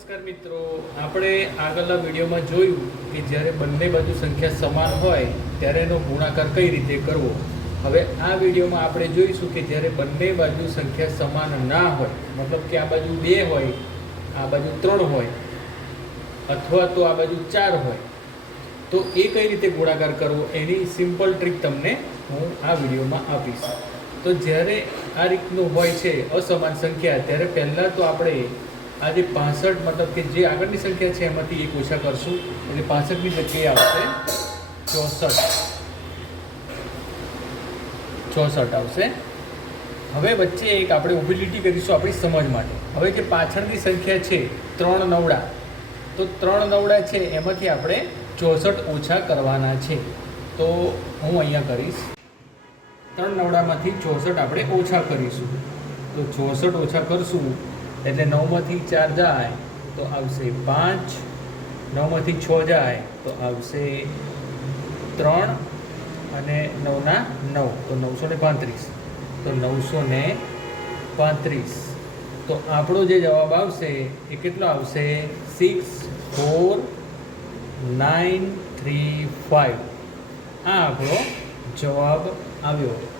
નમસ્કાર મિત્રો. આપણે આગળના વિડીયોમાં જોયું કે જ્યારે બંને બાજુ સંખ્યા સમાન હોય, ત્યારે એનો ગુણાકાર કઈ રીતે કરવો? હવે આ વિડીયોમાં આપણે જોઈશું કે જ્યારે બંને બાજુ સંખ્યા સમાન ના હોય, મતલબ કે આ બાજુ બે હોય, આ બાજુ ત્રણ હોય, અથવા તો આ બાજુ ચાર હોય, તો એ કઈ રીતે ગુણાકાર કરવો? એની સિમ્પલ ટ્રીક તમને હું આ વિડીયોમાં આપીશ. તો જ્યારે આ રીતનું હોય છે, અસમાન સંખ્યા, ત્યારે પહેલાં તો આપણે આ જે પાસઠ મતલબ કે જે આગળની સંખ્યા છે, એમાંથી એક ઓછા કરશું. એટલે પાસઠની જગ્યાએ આવશે ચોસઠ. ચોસઠ આવશે. હવે વચ્ચે એક આપણે ઊભી કરીશું આપણી સમજ માટે. હવે જે પાછળની સંખ્યા છે, ત્રણ નવડા. તો ત્રણ નવડા છે, એમાંથી આપણે ચોસઠ ઓછા કરવાના છે. તો હું અહીંયા કરીશ. ત્રણ નવડામાંથી ચોસઠ આપણે ઓછા કરીશું. તો ચોસઠ ઓછા કરશું. એટલે નવમાંથી ચાર જાય તો આવશે પાંચ, નવમાંથી છ જાય તો આવશે ત્રણ અને નવના નવ, તો નવસો ને પાંત્રીસ. તો નવસો ને પાંત્રીસ. તો આપણો જે જવાબ આવશે એ કેટલો આવશે? Six, four, nine, three, five. આ આપણો જવાબ આવ્યો.